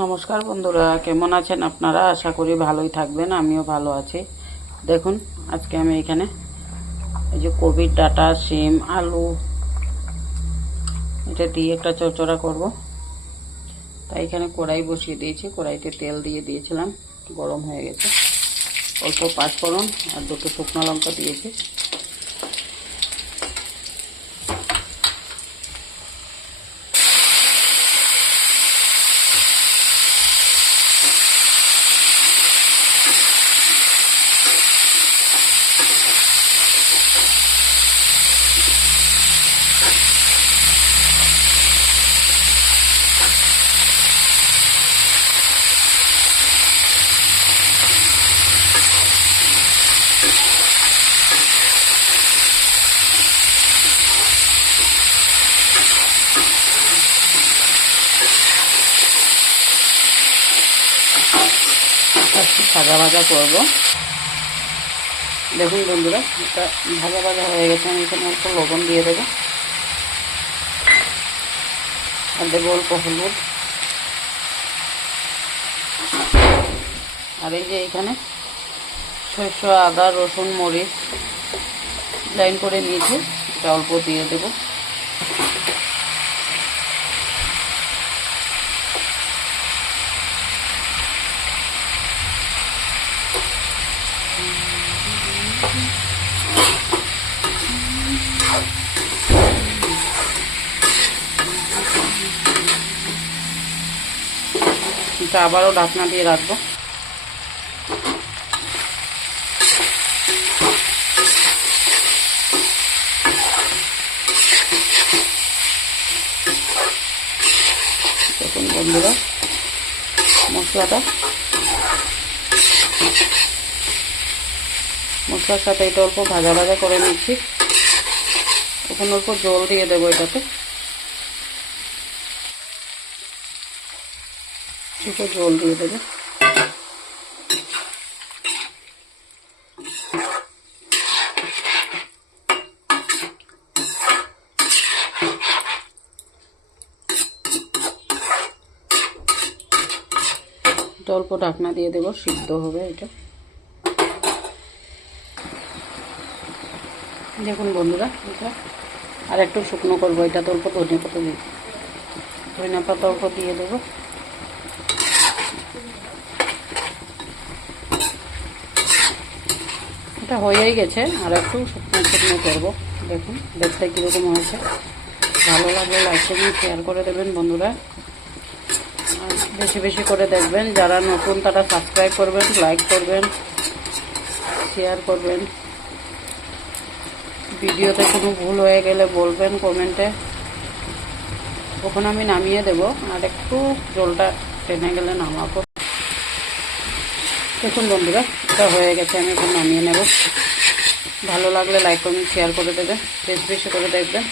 নমস্কার বন্ধুরা, কেমন আছেন আপনারা? আশা করি ভালোই থাকবেন। আমিও ভালো আছি। দেখুন, আজকে আমি এখানে এই যে কপির ডাঁটা, শিম, আলু এটা দিয়ে একটা চচ্চড়া করব। তাই এখানে কড়াই বসিয়ে দিয়েছি। কড়াইতে তেল দিয়ে দিয়েছিলাম, গরম হয়ে গেছে। অল্প পাঁচফোড়ন আর দুটো শুকনো লঙ্কা দিয়েছি। ভাজা ভাজা করবো। দেখুন বন্ধুরা, এটা ভাজা ভাজা হয়ে গেছে। আমি এখানে অল্প লবণ দিয়ে দেবো আর দেবো অল্প হলুদ। আর এই যে এখানে সরষে, আদা, রসুন, মরিচ লাইন করে নিয়েছি, এটা অল্প দিয়ে দেবো। এটা আবারও ঢাকনা দিয়ে রাখবো। দেখুন বন্ধুরা, মশলার সাথে এটা অল্প ভাজা ভাজা করে নিচ্ছি। এখন অল্প জল দিয়ে দেবো এটাতে। একটু জল দিয়ে দেবো। এটা অল্প ঢাকনা দিয়ে দেবো, সিদ্ধ হবে এটা। দেখুন বন্ধুরা, এটা আর একটু শুকনো করবো। এটা তো অল্প ধনে পাতা অল্প দিয়ে দেবো। এটা হয়েই গেছে, আর একটু শুকনো শুকনো করবো। দেখুন দেখতে কীরকম হয়েছে। ভালো লাগলে লাইক করবেন, শেয়ার করে দেবেন বন্ধুরা। আর বেশি বেশি করে দেখবেন। যারা নতুন তারা সাবস্ক্রাইব করবেন, লাইক করবেন, শেয়ার করবেন। ভিডিওতে কোনো ভুল হয়ে গেলে বলবেন কমেন্টে। ওখানে আমি নামিয়ে দেব, আর একটু জলটা টেনে গেলে নামাবো। দেখুন বন্ধুরা, এটা হয়ে গেছে। আমি এখন নামিয়ে নেব। ভালো লাগলে লাইক কমেন্ট শেয়ার করে দেবেন, বেশি বেশি করে দেখবেন।